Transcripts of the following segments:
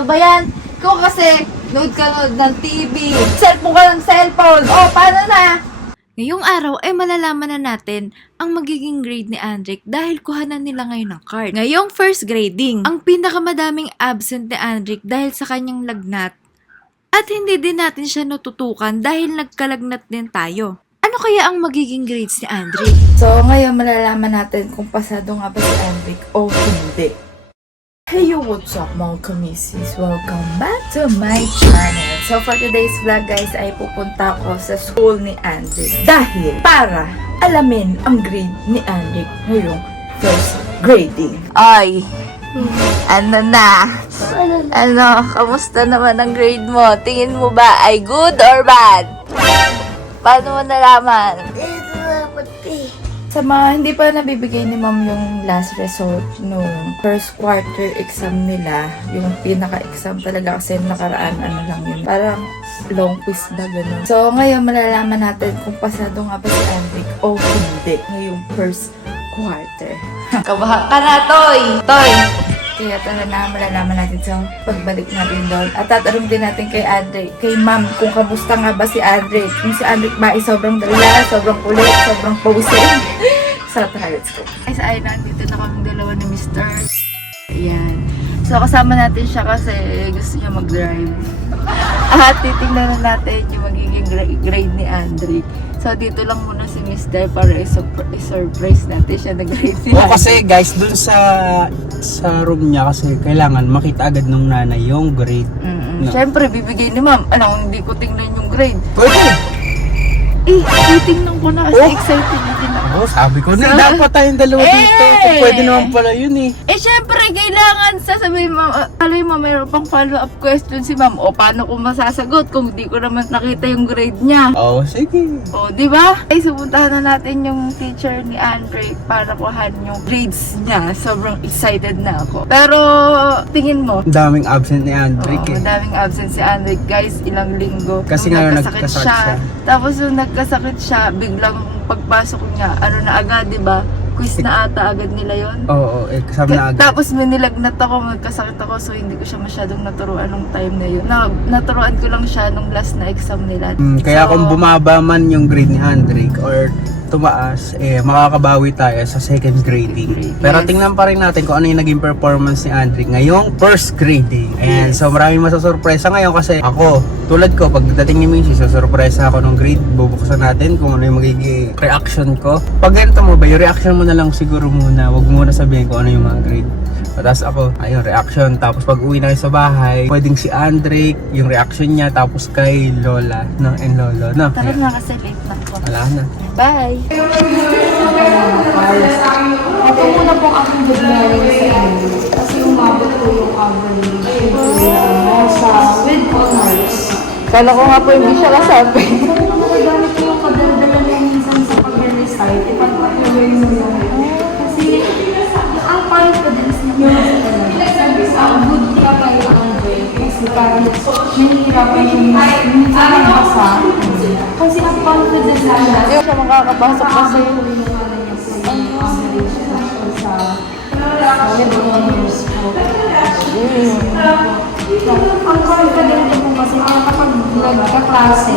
Ano ba yan? Ikaw kasi, nood ka nood ng TV, cellphone ka ng cellphone. O, paano na? Ngayong araw ay malalaman na natin ang magiging grade ni Andric dahil kuhanan nila ngayon ng card. Ngayong first grading, ang pinakamadaming absent ni Andric dahil sa kanyang lagnat. At hindi din natin siya natutukan dahil nagkalagnat din tayo. Ano kaya ang magiging grades ni Andric? So, ngayon malalaman natin kung pasado nga ba si Andric o hindi. Hey yo, what's up mga kamisis? Welcome back to my channel. So for today's vlog guys ay pupunta ako sa school ni Andric dahil para alamin ang grade ni Andric ngayong first grading. Ay, ano na? Ano, kamusta naman ang grade mo? Tingin mo ba ay good or bad? Paano mo nalaman? Sa mga hindi pa nabibigay ni ma'am yung last result nung first quarter exam nila, yung pinaka-exam talaga kasi nakaraan ano lang yun. Parang long quiz na gano'n. So ngayon malalaman natin kung pasado nga ba si Andric o hindi ngayong first quarter. Kabahan ka na, Toy! Toy! Kaya tara na, malalaman natin sa pagbalik natin doon. At tatanong din natin kay Andric, kay ma'am, kung kamusta nga ba si Andric. Kung si Andric ba ay sobrang dala, sobrang kulit, sobrang posing. So, tara, let's go. Ay, nandito na kami dalawa ni Mr. Ayan. So, kasama natin siya kasi gusto niya mag-drive. At titingnan na natin yung magiging grade ni Andric. So, dito lang muna si Mr. para i-surprise natin siya na grade ni Andric. Kasi guys, dun sa room niya kasi kailangan makita agad ng nanay yung grade. No. Siyempre, bibigay ni ma'am. Ano, hindi ko tingnan yung grade. Pwede! Titingnan ko na kasi excited na din ako. Oo, sabi ko na dapat tayong dalawa dito. Kung pwede naman pala yun eh. Siyempre, kailangan sasabihin ma'am, alam mo, mayroon pang follow-up question si ma'am. O, paano ko masasagot kung di ko naman nakita yung grade niya? Oo, sige. O, di ba? Ay, supuntahan na natin yung teacher ni Andric para kuhan yung grades niya. Sobrang excited na ako. Pero, tingin mo, Ang daming absent ni Andric eh. madaming absent si Andric, guys, ilang linggo. Kasi Nung nga nagkasakit siya. Tapos nung nagkasakit siya, biglang pagpasok niya, ano na agad, di ba? Quiz na ata agad nila yon. Oo, kasama na agad. Tapos may nilagnat ako, magkasakit ako, so hindi ko siya masyadong naturuan nung time na yun. Naturuan ko lang siya nung last na exam nila. Kaya So, kung bumaba man yung grade ni Andric or tumaas, makakabawi tayo sa second grading. Pero Yes. tingnan pa rin natin kung ano yung naging performance ni Andric ngayong first grading. And so maraming masasurpresa ngayon kasi ako, tulad ko, pagdating ni Missy, sasurpresa ako ng grade, bubuksan natin kung ano yung magiging reaction ko. Pag ganito mo ba, yung reaction mo na lang siguro muna, wag mo na sabihin kung ano yung mga grade. Tapos ako, ayun, reaction. Tapos pag uwi na sa bahay, pwedeng si Andric, yung reaction niya, tapos kay Lola, no, and Lolo, no? tara na kasi late na ako. Wala na. Bye! Ito muna po aking good morning sa inyo. Kasi umabot po yung average sa with honors. Kala ko nga po hindi siya kasabi. Magagamit ko yung kadaldala niya minsan sa pag-recite. Ipagpatuloy mo lang. Kasi ang confidence niyo ang good ka kayo ang way. Kasi kahit nahihirapan siya minsan magbasa. Kasi ang confidence niya Hindi ko siya makakapasok kasi ang confident din po kasi kapag nagka-klase,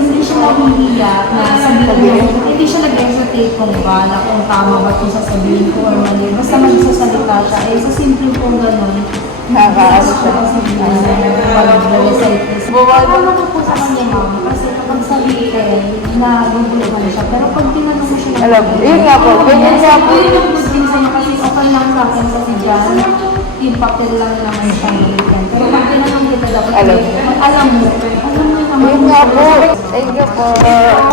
hindi siya nahihiya na sabihin, hindi siya nag-hesitate kung ba na kung tama ba itong sasabihin ko or mali. Basta magsasalita siya, sa simple po ganun. nakakaano siya. Pag-recite. Ano ko po sa kanya ma'am, kasi kapag sabihin, naguguluhan siya. Pero pag tinanong mo siya, Alam, yun nga po, ganyan nga po. yun yung good thing sa'yo kasi okay lang sa akin kasi dyan, impacted lang naman siya ngayon. Pero pag tinanong kita dapat, Alam mo naman. Yun nga po. Thank you po.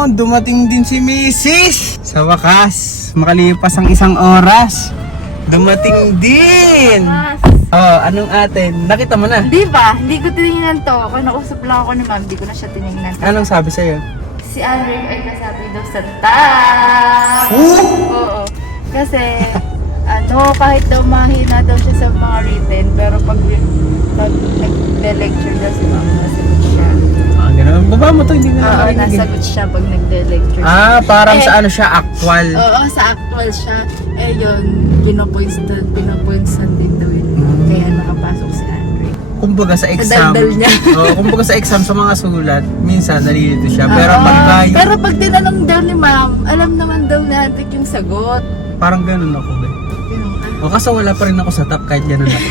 Dumating din si Mrs. Sa wakas, makalipas ang isang oras. Dumating din! Oh, anong atin? Nakita mo na? Di ba? Hindi ko tinignan to. Kung nausap lang ako ni ma'am, di ko na siya tinignan. Anong sabi sa'yo? Si Andric ay nasabi daw sa top. Oo. Kasi, kahit daw mahina daw siya sa mga written, pero pag nag-lecture daw si ma'am, nasagot siya. Ganun. Baba mo to, hindi na Oo, nakarinig. nasagot siya pag nag-lecture. Parang sa ano siya, actual. Oo, sa actual siya. Yun, pinapoints din daw yun. Kaya nakapasok si Andric. kumbaga sa exam. daldal niya. Kumbaga sa exam, sa mga sulat, minsan nalilito siya. Pero pagka yung, Pero pag tinanong daw ni ma'am, alam naman daw natin yung sagot. parang ganun ako ba? O kaso wala pa rin ako sa top kahit ganun ako.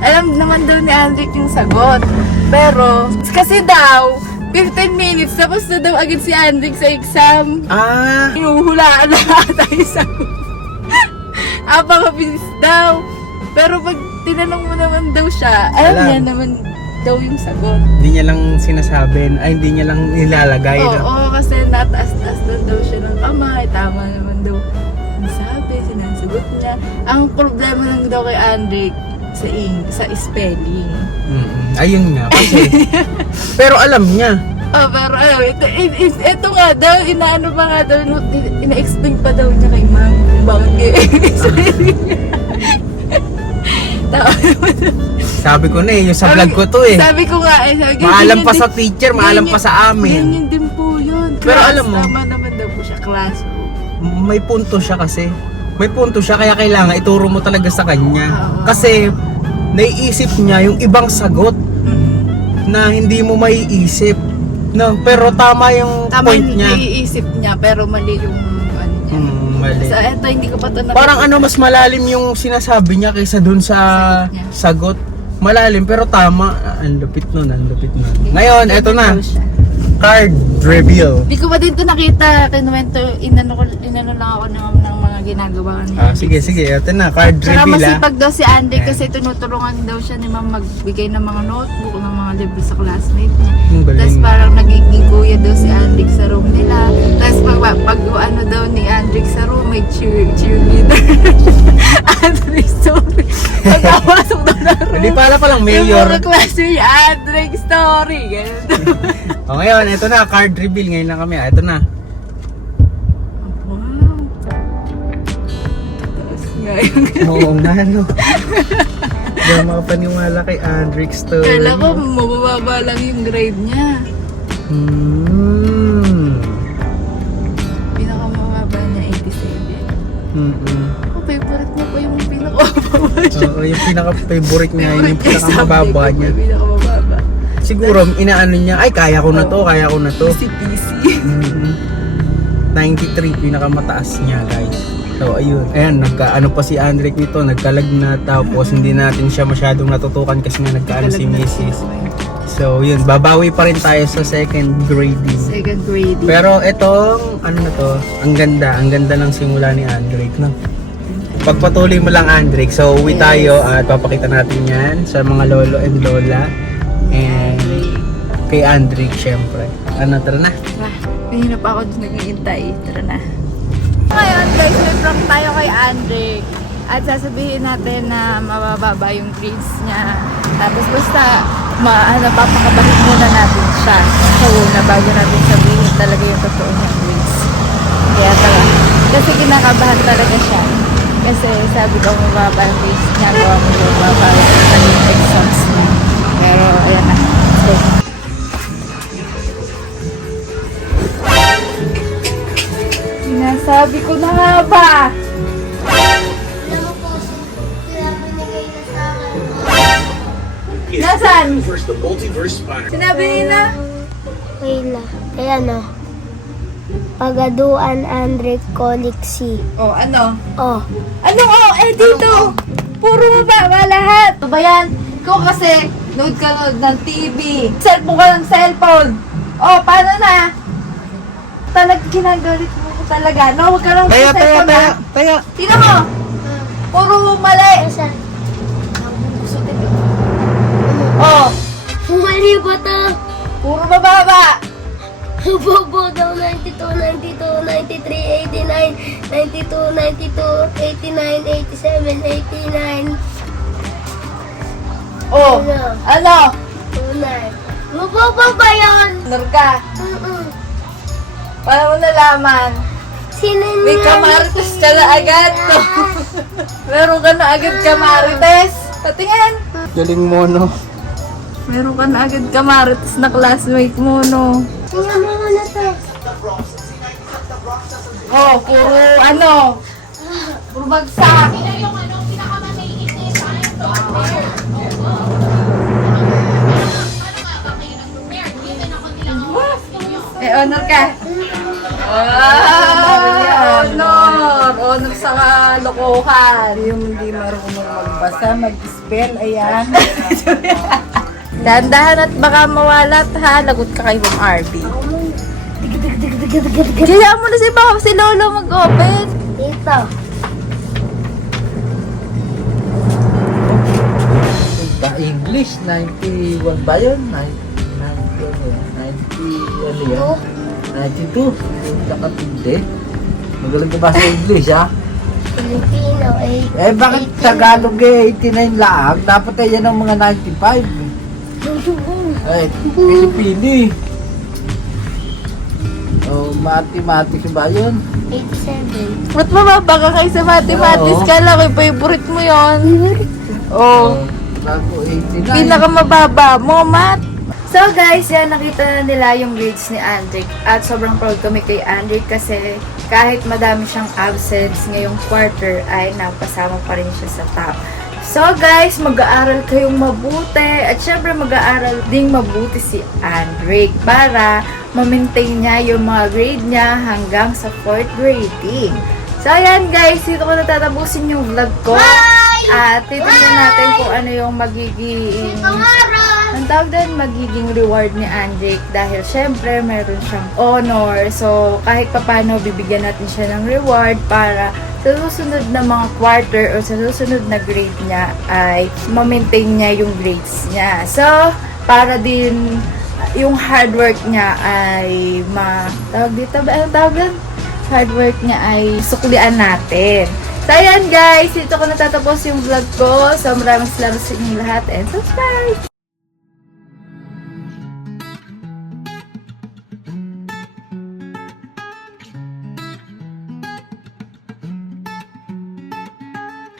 Alam naman daw ni Andrick yung sagot. Pero, kasi daw, 15 minutes, tapos na daw agad si Andrick sa exam. Ah! Inuhulaan na ata yung sagot. Apakabilis daw. Pero pag tinanong mo naman daw siya, alam Alam. niya naman daw yung sagot. Hindi niya lang sinasabi, hindi niya lang nilalagay. Oo, kasi nataas-taas doon daw siya ng kamay. Tama naman daw ang sabi, sinasagot niya. Ang problema lang daw kay Andrick sa spelling. Ayun nga, kasi. Pero alam niya. Oh, pero ito nga daw, inaano pa nga daw, ina-explain pa daw niya kay ma'am kung bakit spelling. Sabi ko na yung sa vlog ko to eh. Sabi ko nga Maalam pa sa teacher, maalam pa sa amin. Ganyan din po yun. Pero alam mo, tama naman daw po siya, classroom. may punto siya kasi. May punto siya kaya kailangan ituro mo talaga sa kanya. Oo. Kasi naiisip niya yung ibang sagot na hindi mo maiisip. No, pero tama yung Tama point yung niya. naiisip niya, pero mali yung ano niya. Mali. Sa eto, hindi ko pa ito Parang mas malalim yung sinasabi niya kaysa dun sa sagot. Malalim pero tama. Ang lupit nun, ang lupit nun. Ngayon, eto na. Card reveal. Hindi ko pa din ito nakita. Kinuwento, inano lang ako ng mga ginagawa niya. Sige, eto na. Card Saka reveal masipag daw si Andy Ayan. kasi tinutulungan daw siya ni ma'am magbigay ng mga notebook, ng mga libro sa classmate niya. Ang galing. Tapos parang nagiging kuya daw si Andy sa room nila. Tapos pag ano daw ni Andy sa room, may cheerleader. Andy, sorry. Pagkapasok daw na room. Hindi pala palang Yung mayor. mga classmate, Andy, story. Ganun daw. Ngayon, eto na. Card reveal. Ngayon lang kami. Eto na. Wow. Tapos nga yung Oo nga, no. Hindi ako makapaniwala kay Andrick story. kala ko mabababa lang yung grade niya. Pinakamababa niya 87. Ang favorite niya pa yung pinakamababa siya. Oo, yung pinaka-favorite niya, yung pinakamababa Subject niya. ko, pinakamababa. Siguro, inaano niya, ay, kaya ko na to, kaya ko na to. PC. 93, pinakamataas niya, guys. So, ayun. Ayan, nagkaano pa si Andrick nito, nagkalagnat, tapos hindi natin siya masyadong natutukan kasi nga nagkaano si Mrs. So, yun, babawi pa rin tayo sa second grading. Second grading. Pero itong, ano na to, ang ganda ng simula ni Andrick, no? Pagpatuloy mo lang, Andrick. So, uwi tayo at papakita natin yan sa mga lolo and lola. And kay Andrick, syempre. Ano, tara na. Kanina pa ako dun nag-iintay. Tara na. Ngayon guys, may prank tayo kay Andrick. At sasabihin natin na mabababa yung grades niya. Tapos basta, papakabahin muna natin siya. Sa una, bago natin sabihin talaga yung totoo niyang grades. Kaya tara. Kasi kinakabahan talaga siya. Kasi sabi ko mababa yung grades niya. Gawa mo yung mababa yung exams niya. Pero ayan na. So, sinasabi ko na nga ba? Nasaan? Sinabi nila? Kayla. Kaya ano? Pagaduan Andrick Colixi. Oh, ano? Oh. Ano oh? Eh, dito! Puro mababa lahat! Ano ba yan? Ikaw kasi, load ka load ng TV. Cellphone ka ng cellphone. Oh, paano na? Ginagalit mo ko talaga. No, huwag ka lang sa cellphone ha. Taya. Tingnan mo! Puro mali! Nasaan? Oh, Mali ba to? puro mababa! Bobo daw 92, 92, 93, 89, 92, 92, 89, 87, 89. Oh, ano? Tunay. Mabobo ba yun? Honor ka. Paano mo nalaman? Sino May kamarites ka na agad. Meron ka na agad kamarites. Patingin. Galing mo, no? Meron ka na agad kamarites na classmate mo, no? Tingnan mo na to. Oh, puro ano? Puro bagsak. kalokohan. Yung hindi marunong magbasa, mag-spell, ayan. Dahan-dahan at baka mawalat ha. Lagot ka kay Ma'am Arby. Kaya mo na si Lolo mag-open. Dito. Ba English 91 ba yun? 90 ano yan? 92. Nakatindi. Magaling ka ba sa English ha? Filipino, Eh bakit Tagalog eh 89 lang? Dapat ay yan ang mga 95. Eh, Pilipini. Oh, mathematics ba yun? 87. Ba't mababa ka kayo sa mathematics? Oo. Kala ko yung favorite mo yon. Oh, Bago 89. pinakamababa mo, Matt. So guys, yan, nakita na nila yung grades ni Andrick. At sobrang proud kami kay Andrick kasi kahit madami siyang absence ngayong quarter ay napasama pa rin siya sa top. So guys, mag-aaral kayong mabuti at syempre mag-aaral ding mabuti si Andrick para ma-maintain niya yung mga grade niya hanggang sa 4th grading. So ayan guys, dito ko natatapusin yung vlog ko. At titignan natin kung ano yung magiging ang tawag doon, magiging reward ni Andrick dahil syempre meron siyang honor. So kahit papano bibigyan natin siya ng reward para sa susunod na mga quarter o sa susunod na grade niya ay ma-maintain niya yung grades niya. So para din yung hard work niya ay tawag dito ba? Anong tawag doon? Hard work niya ay suklian natin. So ayan guys, dito ko natatapos yung vlog ko. So maraming salamat sa inyong lahat and subscribe!